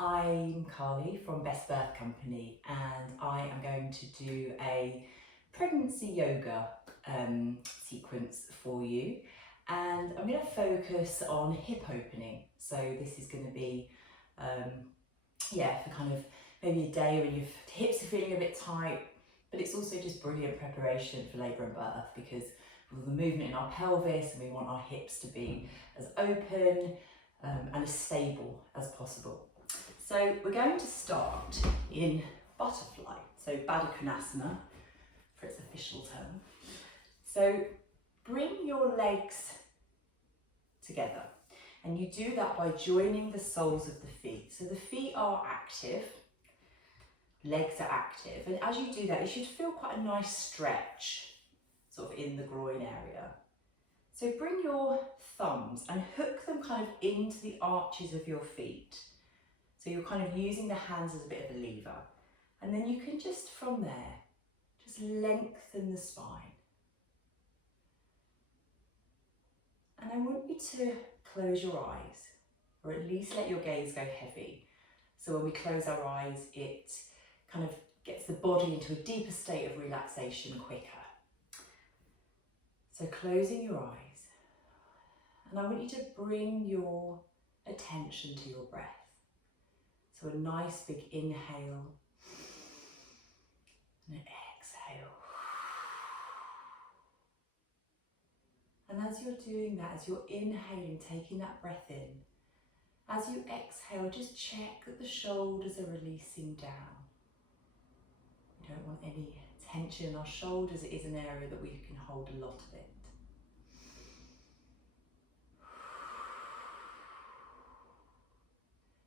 I'm Carly from Best Birth Company, and I am going to do a pregnancy yoga sequence for you, and I'm going to focus on hip opening. So this is going to be for kind of maybe a day when your hips are feeling a bit tight, but it's also just brilliant preparation for labour and birth, because with the movement in our pelvis, and we want our hips to be as open and as stable as possible. So we're going to start in butterfly, so Baddha Konasana for its official term. So bring your legs together, and you do that by joining the soles of the feet. So the feet are active, legs are active, and as you do that, you should feel quite a nice stretch sort of in the groin area. So bring your thumbs and hook them kind of into the arches of your feet. So you're kind of using the hands as a bit of a lever. And then you can just, from there, just lengthen the spine. And I want you to close your eyes, or at least let your gaze go heavy. So when we close our eyes, it kind of gets the body into a deeper state of relaxation quicker. So closing your eyes, and I want you to bring your attention to your breath. So a nice big inhale and an exhale. And as you're doing that, as you're inhaling, taking that breath in, as you exhale, just check that the shoulders are releasing down. We don't want any tension in our shoulders. It is an area that we can hold a lot of it.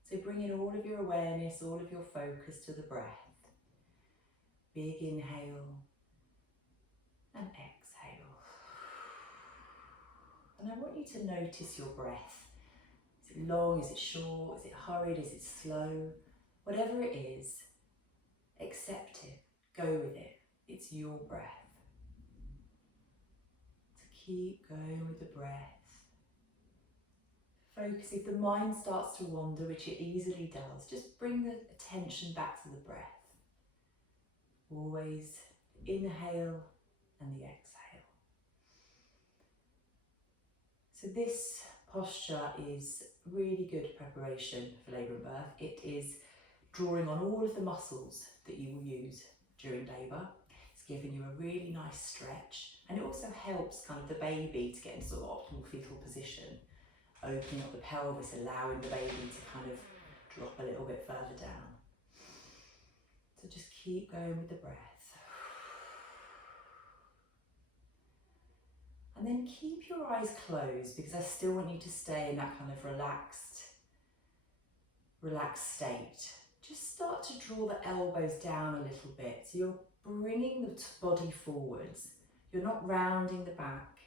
So bring in all of your awareness, all of your focus to the breath. Big inhale and exhale. And I want you to notice your breath. Is it long? Is it short? Is it hurried? Is it slow? Whatever it is, accept it. Go with it. It's your breath. So keep going with the breath. Focus. If the mind starts to wander, which it easily does, just bring the attention back to the breath. Always inhale and the exhale. So this posture is really good preparation for labour and birth. It is drawing on all of the muscles that you will use during labour. It's giving you a really nice stretch, and it also helps kind of the baby to get into sort of optimal fetal position, opening up the pelvis, allowing the baby to kind of drop a little bit further down. So just keep going with the breath. And then keep your eyes closed, because I still want you to stay in that kind of relaxed state. Just start to draw the elbows down a little bit. So you're bringing the body forwards. You're not rounding the back.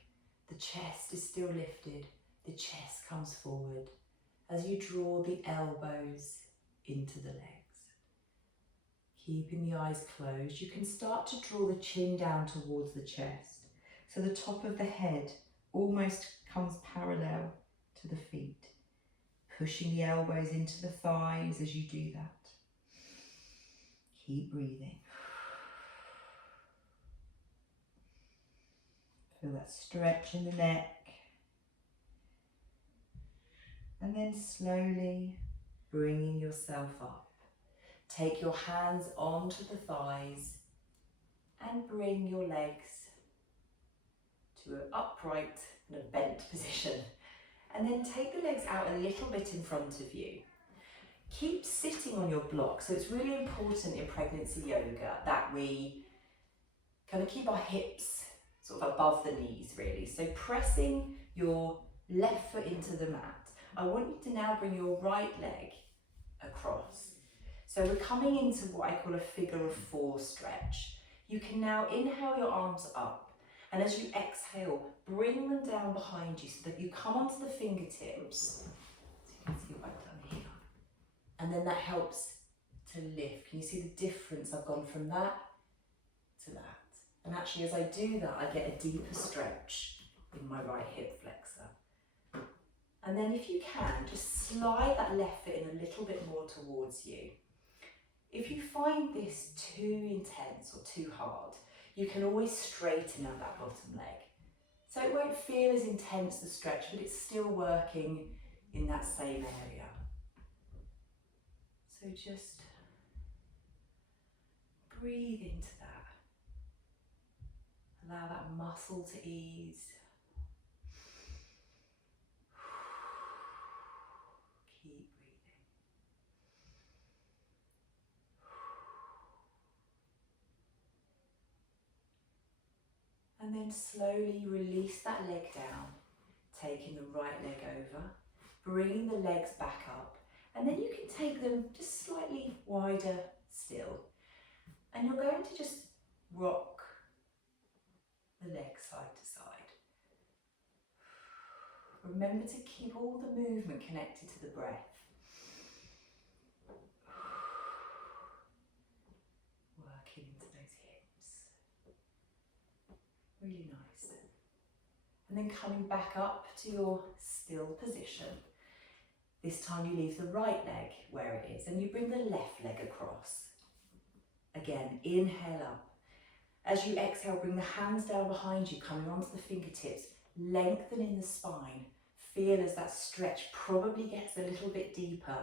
The chest is still lifted. The chest comes forward as you draw the elbows into the legs. Keeping the eyes closed, you can start to draw the chin down towards the chest. So the top of the head almost comes parallel to the feet. Pushing the elbows into the thighs as you do that. Keep breathing. Feel that stretch in the neck. And then slowly bringing yourself up. Take your hands onto the thighs and bring your legs to an upright and a bent position. And then take the legs out a little bit in front of you. Keep sitting on your block. So it's really important in pregnancy yoga that we kind of keep our hips sort of above the knees, really. So pressing your left foot into the mat. I want you to now bring your right leg across. So we're coming into what I call a figure of four stretch. You can now inhale your arms up, and as you exhale, bring them down behind you so that you come onto the fingertips. So you can see what I've done here. And then that helps to lift. Can you see the difference? I've gone from that to that. And actually, as I do that, I get a deeper stretch in my right hip flexor. And And then if you can, just slide that left foot in a little bit more towards you. If you find this too intense or too hard, you can always straighten out that bottom leg. So it won't feel as intense, the stretch, but it's still working in that same area. So just breathe into that. Allow that muscle to ease. Keep breathing. And then slowly release that leg down, taking the right leg over, bringing the legs back up, and then you can take them just slightly wider still. And you're going to just rock the legs side to side. Remember to keep all the movement connected to the breath. Working into those hips. Really nice. And then coming back up to your still position. This time you leave the right leg where it is and you bring the left leg across. Again, inhale up. As you exhale, bring the hands down behind you, coming onto the fingertips, lengthening the spine. Feel as that stretch probably gets a little bit deeper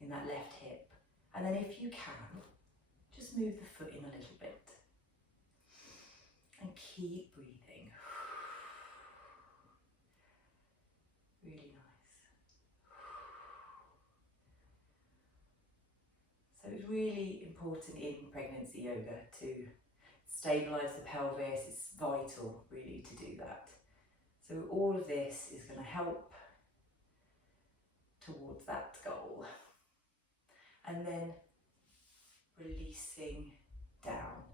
in that left hip. And then if you can, just move the foot in a little bit. And keep breathing. Really nice. So it's really important in pregnancy yoga to stabilise the pelvis. It's vital really to do that. So all of this is going to help towards that goal. And then releasing down.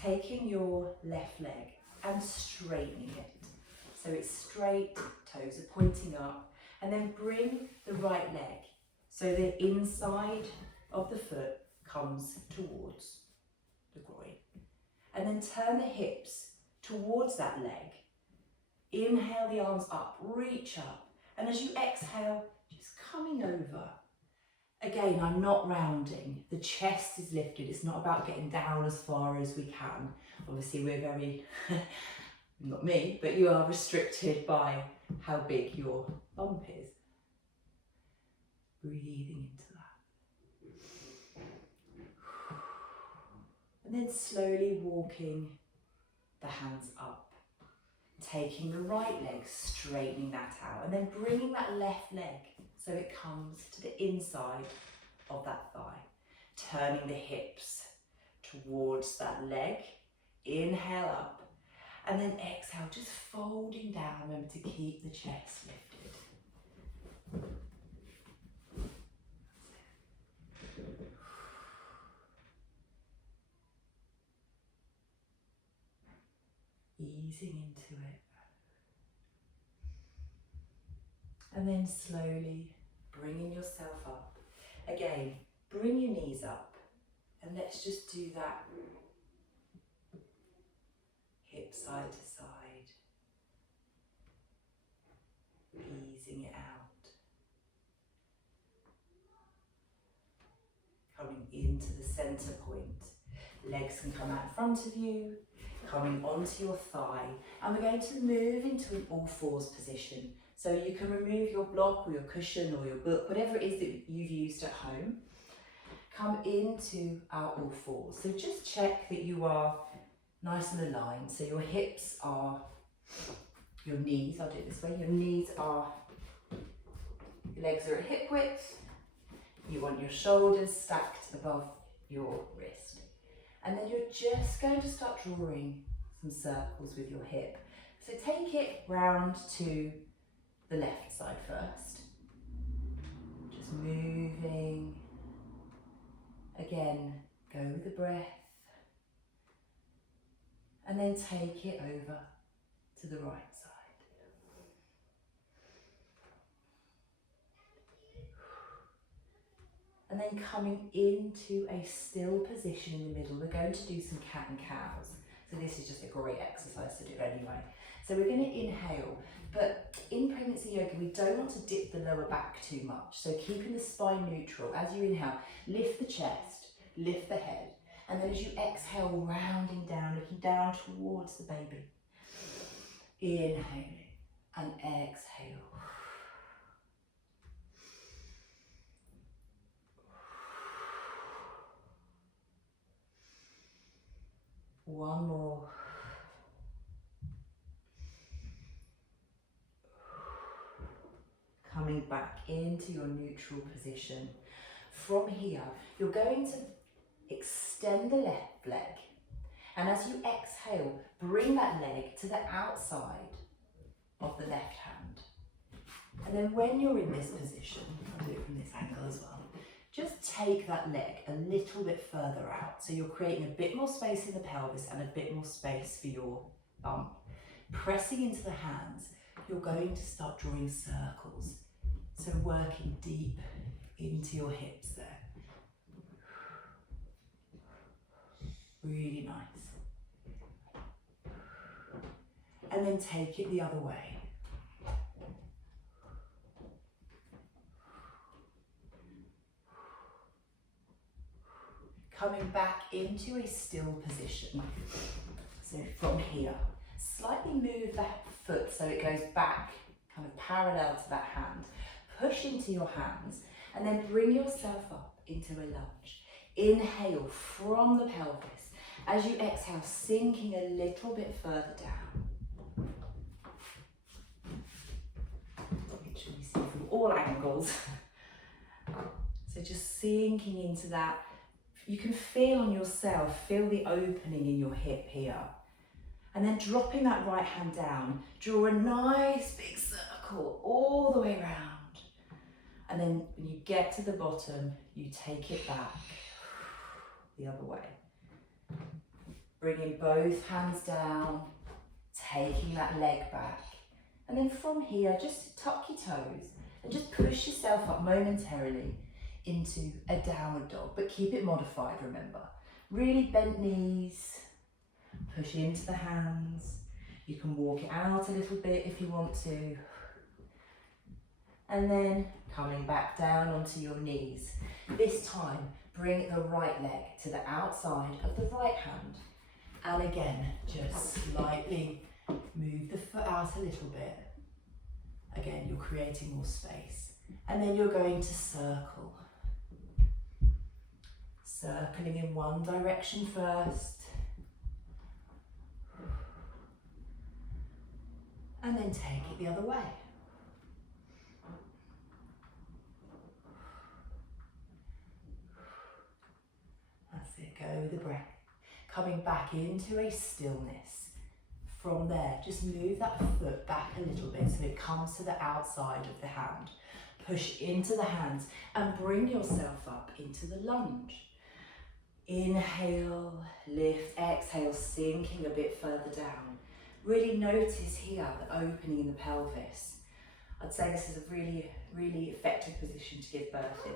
Taking your left leg and straightening it. So it's straight, toes are pointing up, and then bring the right leg so the inside of the foot comes towards the groin. And then turn the hips towards that leg. Inhale the arms up, reach up, and as you exhale, just coming over. Again, I'm not rounding. The chest is lifted. It's not about getting down as far as we can. Obviously, we're very, not me, but you are restricted by how big your bump is. Breathing into that. And then slowly walking the hands up. Taking the right leg, straightening that out, and then bringing that left leg so it comes to the inside of that thigh. Turning the hips towards that leg. Inhale up, and then exhale, just folding down. Remember to keep the chest lifted. Easing into it. And then slowly bringing yourself up. Again, bring your knees up and let's just do that. Hip side to side. Easing it out. Coming into the center point. Legs can come out in front of you. Coming onto your thigh, and we're going to move into an all fours position. So you can remove your block or your cushion or your book, whatever it is that you've used at home. Come into our all fours. So just check that you are nice and aligned. So your hips are, your knees, I'll do it this way, your knees are, your legs are at hip width. You want your shoulders stacked above your wrist. And then you're just going to start drawing some circles with your hip. So take it round to the left side first. Just moving. Again, go with the breath. And then take it over to the right side. And then coming into a still position in the middle, we're going to do some cat and cows. So this is just a great exercise to do anyway. So we're going to inhale, but in pregnancy yoga, we don't want to dip the lower back too much. So keeping the spine neutral. As you inhale, lift the chest, lift the head. And then as you exhale, rounding down, looking down towards the baby. Inhaling and exhale. One more. Coming back into your neutral position. From here, you're going to extend the left leg. And as you exhale, bring that leg to the outside of the left hand. And then when you're in this position, I'll do it from this angle as well, just take that leg a little bit further out. So you're creating a bit more space in the pelvis and a bit more space for your bum. Pressing into the hands, you're going to start drawing circles. So working deep into your hips there. Really nice. And then take it the other way. Coming back into a still position. So from here, slightly move that foot so it goes back, kind of parallel to that hand. Push into your hands and then bring yourself up into a lunge. Inhale from the pelvis. As you exhale, sinking a little bit further down. Make sure you see from all angles. So just sinking into that. You can feel on yourself, feel the opening in your hip here. And then dropping that right hand down, draw a nice big circle all the way around. And then when you get to the bottom, you take it back the other way. Bringing both hands down, taking that leg back. And then from here, just tuck your toes and just push yourself up momentarily into a downward dog, but keep it modified, remember. Really bent knees, push into the hands. You can walk it out a little bit if you want to. And then coming back down onto your knees. This time, bring the right leg to the outside of the right hand. And again, just slightly move the foot out a little bit. Again, you're creating more space. And then you're going to circle. Circling in one direction first. And then take it the other way. That's it, go with the breath. Coming back into a stillness. From there, just move that foot back a little bit so it comes to the outside of the hand. Push into the hands and bring yourself up into the lunge. Inhale, lift, exhale, sinking a bit further down. Really notice here the opening in the pelvis. I'd say this is a really, really effective position to give birth in.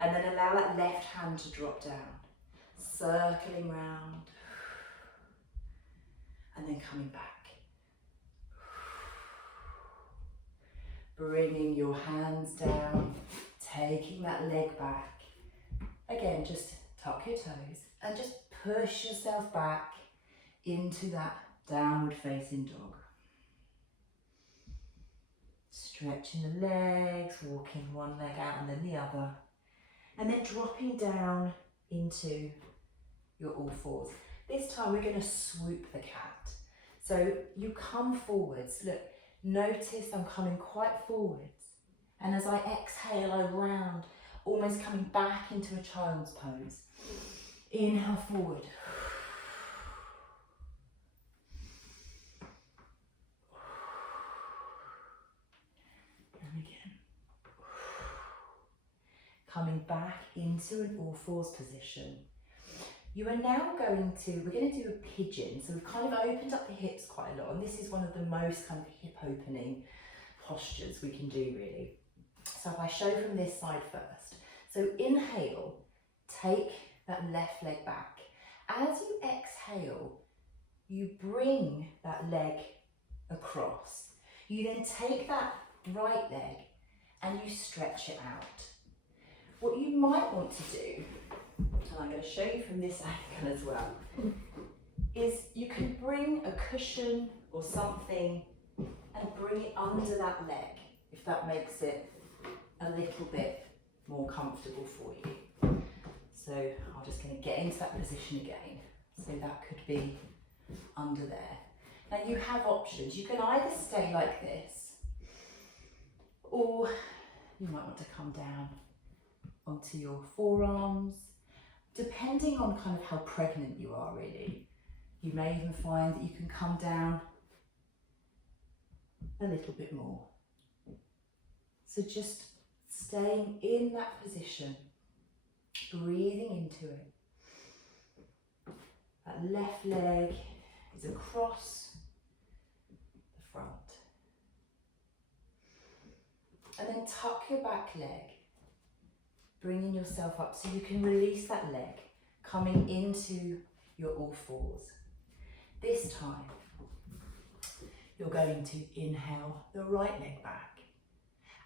And then allow that left hand to drop down. Circling round. And then coming back. Bringing your hands down, taking that leg back. Again, just tuck your toes and just push yourself back into that downward facing dog. Stretching the legs, walking one leg out and then the other. And then dropping down into your all fours. This time we're going to swoop the cat. So you come forwards. Look, notice I'm coming quite forwards. And as I exhale, I round, almost coming back into a child's pose. Inhale forward. And again. Coming back into an all fours position. You are now we're going to do a pigeon. So we've kind of opened up the hips quite a lot, and this is one of the most kind of hip opening postures we can do really. So if I show from this side first. So inhale, take that left leg back. As you exhale, you bring that leg across. You then take that right leg and you stretch it out. What you might want to do, and I'm going to show you from this angle as well, is you can bring a cushion or something and bring it under that leg, if that makes it a little bit more comfortable for you. So I'm just going to get into that position again. So that could be under there. Now you have options. You can either stay like this, or you might want to come down onto your forearms, depending on kind of how pregnant you are really. You may even find that you can come down a little bit more. So just staying in that position, breathing into it. That left leg is across the front. And then tuck your back leg, bringing yourself up so you can release that leg, coming into your all fours. This time, you're going to inhale the right leg back.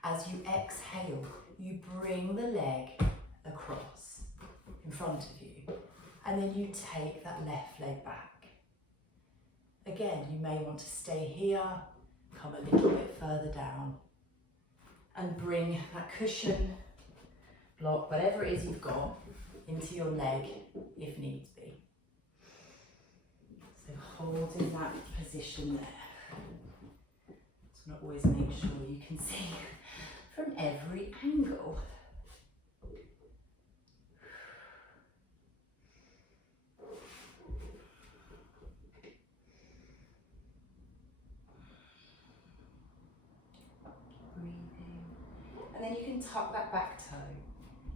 As you exhale, you bring the leg across in front of you, and then you take that left leg back. Again, you may want to stay here, come a little bit further down, and bring that cushion, block, whatever it is you've got, into your leg if needs be. So holding that position there. Just want to always make sure you can see from every angle. Breathing. And then you can tuck that back toe,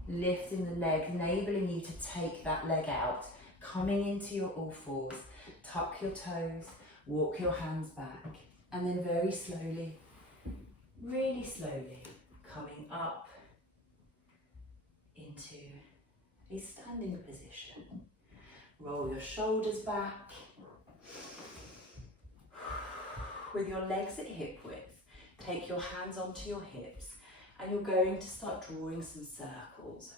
lifting the leg, enabling you to take that leg out, coming into your all fours, tuck your toes, walk your hands back, and then very slowly, really slowly, coming up into a standing position. Roll your shoulders back with your legs at hip width. Take your hands onto your hips, and you're going to start drawing some circles.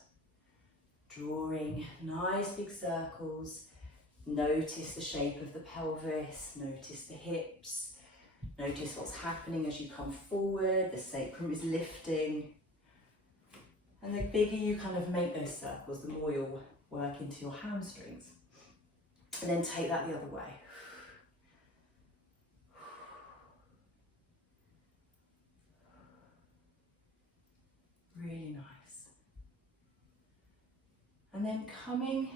Drawing nice big circles. Notice the shape of the pelvis, notice the hips, notice what's happening as you come forward, the sacrum is lifting. And the bigger you kind of make those circles, the more you'll work into your hamstrings. And then take that the other way. Really nice. And then coming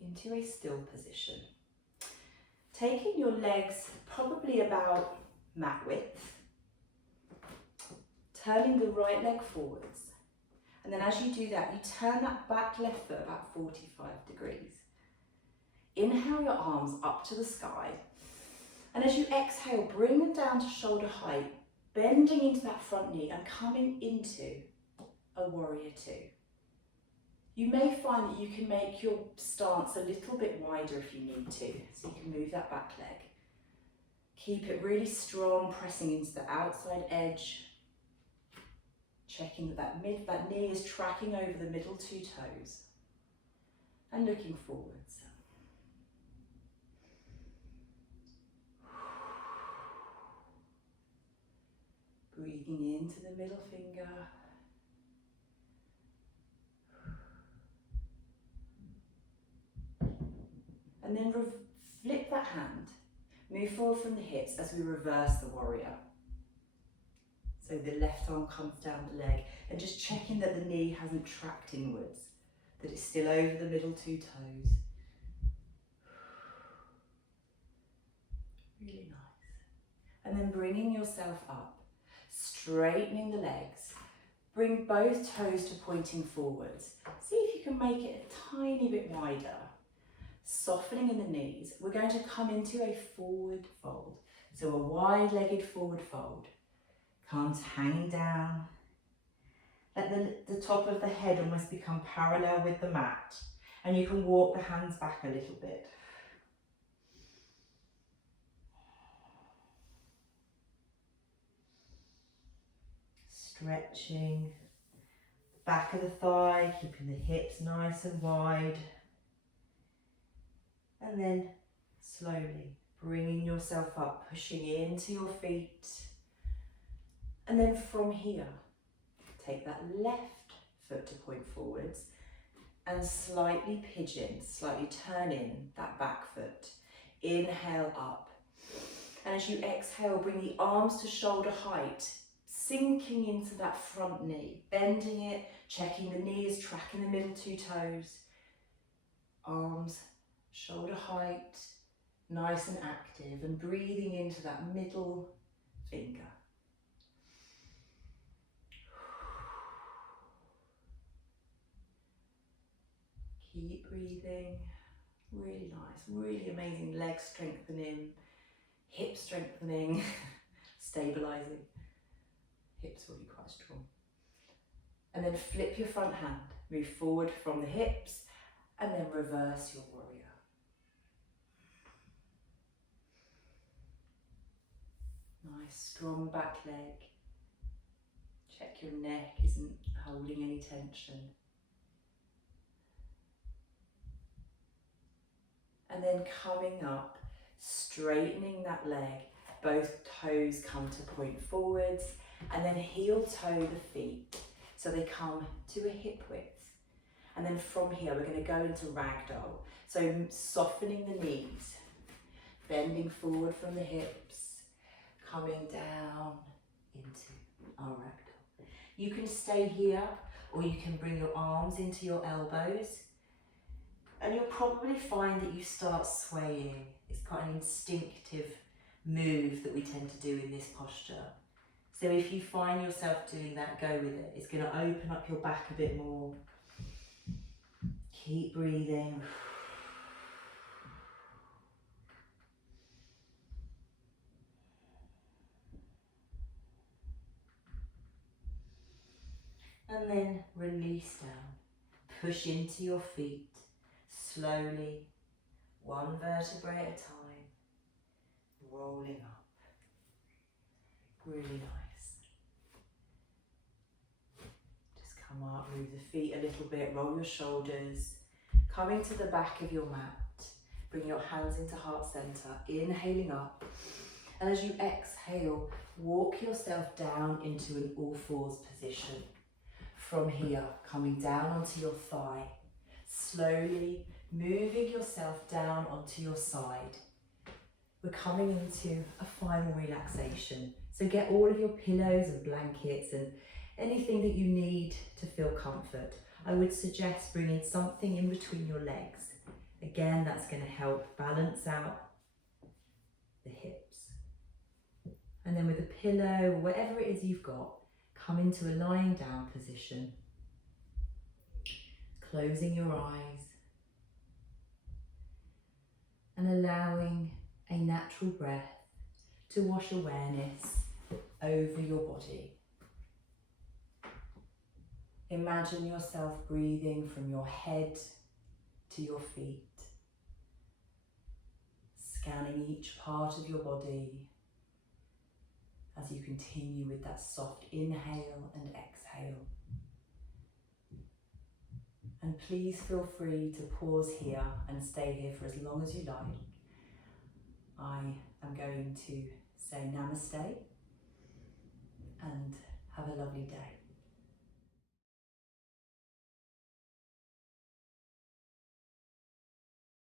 into a still position. Taking your legs probably about mat width. Turning the right leg forwards. And then as you do that, you turn that back left foot about 45 degrees. Inhale your arms up to the sky. And as you exhale, bring them down to shoulder height, bending into that front knee and coming into a warrior two. You may find that you can make your stance a little bit wider if you need to, so you can move that back leg. Keep it really strong, pressing into the outside edge, checking that knee is tracking over the middle two toes, and looking forwards. Breathing into the middle finger. And then flip that hand, move forward from the hips as we reverse the warrior. So the left arm comes down the leg, and just checking that the knee hasn't tracked inwards, that it's still over the middle two toes. Really nice. And then bringing yourself up, straightening the legs. Bring both toes to pointing forwards. See if you can make it a tiny bit wider. Softening in the knees, we're going to come into a forward fold. So a wide-legged forward fold. Comes hanging down. Let the top of the head almost become parallel with the mat. And you can walk the hands back a little bit. Stretching the back of the thigh, keeping the hips nice and wide. And then slowly bringing yourself up, pushing into your feet. And then from here, take that left foot to point forwards and slightly pigeon, slightly turn in that back foot. Inhale up. And as you exhale, bring the arms to shoulder height, sinking into that front knee, bending it, checking the knees, tracking the middle two toes. Arms, shoulder height, nice and active, and breathing into that middle finger. Keep breathing. Really nice, really amazing. Leg strengthening, hip strengthening, stabilizing. Hips will be quite strong. And then flip your front hand, move forward from the hips, and then reverse your warrior. Nice, strong back leg. Check your neck isn't holding any tension. And then coming up, straightening that leg, both toes come to point forwards, and then heel toe the feet so they come to a hip width. And then from here, we're going to go into ragdoll. So softening the knees, bending forward from the hips, coming down into our ragdoll. You can stay here, or you can bring your arms into your elbows. And you'll probably find that you start swaying. It's quite an instinctive move that we tend to do in this posture. So if you find yourself doing that, go with it. It's going to open up your back a bit more. Keep breathing. And then release down. Push into your feet. Slowly, one vertebrae at a time, rolling up. Really nice. Just come up, move the feet a little bit, roll your shoulders, coming to the back of your mat. Bring your hands into heart center, inhaling up. And as you exhale, walk yourself down into an all fours position. From here, coming down onto your thigh, slowly moving yourself down onto your side. We're coming into a final relaxation. So get all of your pillows and blankets and anything that you need to feel comfort. I would suggest bringing something in between your legs. Again, that's going to help balance out the hips. And then with a pillow or whatever it is you've got, come into a lying down position. Closing your eyes. And allowing a natural breath to wash awareness over your body. Imagine yourself breathing from your head to your feet, scanning each part of your body as you continue with that soft inhale and exhale. And please feel free to pause here and stay here for as long as you like. I am going to say namaste and have a lovely day.